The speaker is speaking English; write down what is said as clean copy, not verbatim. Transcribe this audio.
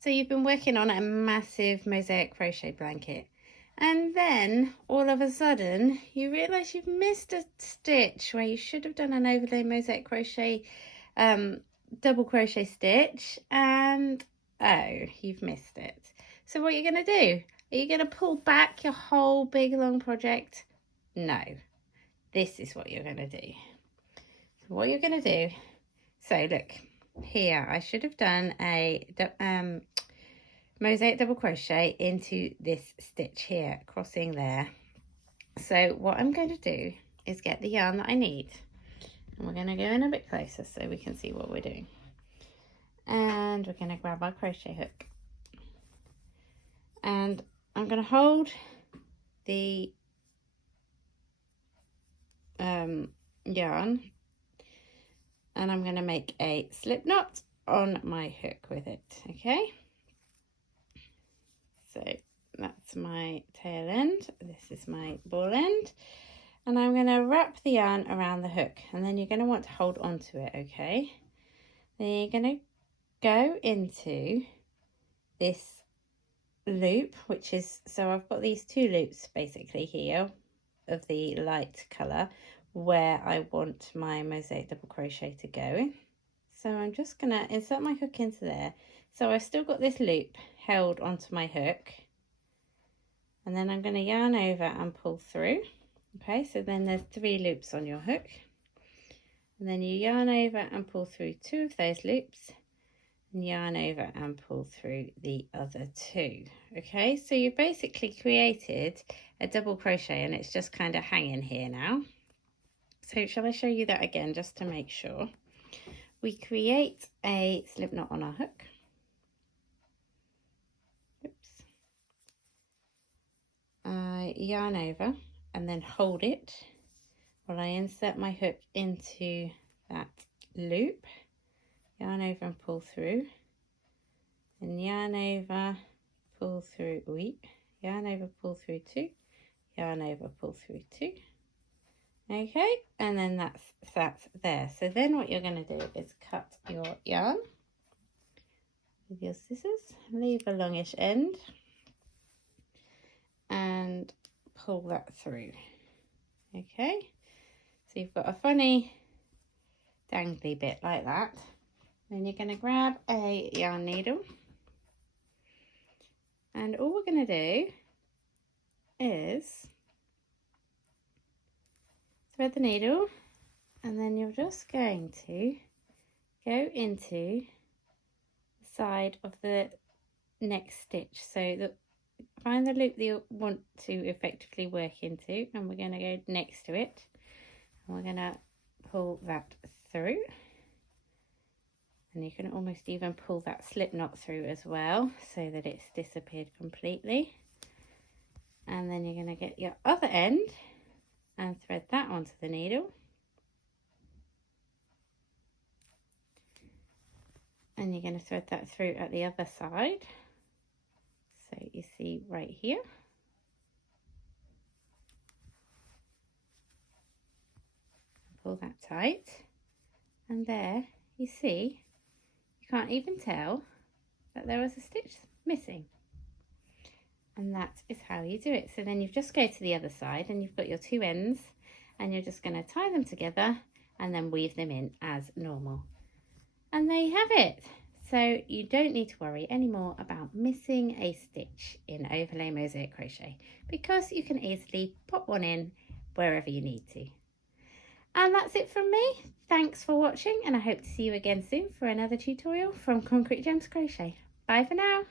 So you've been working on a massive mosaic crochet blanket, and then all of a sudden you realise you've missed a stitch where you should have done an overlay mosaic crochet double crochet stitch, and oh, you've missed it. So what are you going to do? Are you going to pull back your whole big long project? No, this is what you're going to do. So what you're going to do, so look here, I should have done a mosaic double crochet into this stitch here, crossing there. So what I'm going to do is get the yarn that I need, and we're going to go in a bit closer so we can see what we're doing. And we're going to grab our crochet hook, and I'm going to hold the yarn, and I'm going to make a slip knot on my hook with it. Okay, so that's my tail end, this is my ball end, and I'm going to wrap the yarn around the hook, and then you're going to want to hold on to it. Okay, then you're going to go into this loop, which is, so I've got these two loops basically here of the light colour where I want my mosaic double crochet to go. So I'm just going to insert my hook into there. So I've still got this loop held onto my hook, and then I'm going to yarn over and pull through. Okay, so then there's 3 loops on your hook, and then you yarn over and pull through 2 of those loops, and yarn over and pull through the other 2. Okay, so you basically created a double crochet, and it's just kind of hanging here now. So shall I show you that again just to make sure? We create a slip knot on our hook. Oops. I yarn over and then hold it while I insert my hook into that loop. Yarn over and pull through, and yarn over, pull through, yarn over, pull through 2, yarn over, pull through 2. Okay, and then that's that there. So then what you're going to do is cut your yarn with your scissors, leave a longish end, and pull that through. Okay, so you've got a funny dangly bit like that. Then you're going to grab a yarn needle, and all we're going to do is thread the needle, and then you're just going to go into the side of the next stitch. So find the loop that you want to effectively work into, and we're going to go next to it, and we're going to pull that through. And you can almost even pull that slip knot through as well, so that it's disappeared completely. And then you're going to get your other end and thread that onto the needle. And you're going to thread that through at the other side. So you see right here. Pull that tight. And there you see, you can't even tell that there was a stitch missing. And that is how you do it. So then you just go to the other side, and you've got your 2 ends, and you're just going to tie them together and then weave them in as normal. And there you have it. So you don't need to worry anymore about missing a stitch in overlay mosaic crochet, because you can easily pop one in wherever you need to. And that's it from me. Thanks for watching, and I hope to see you again soon for another tutorial from Concrete Gems Crochet. Bye for now.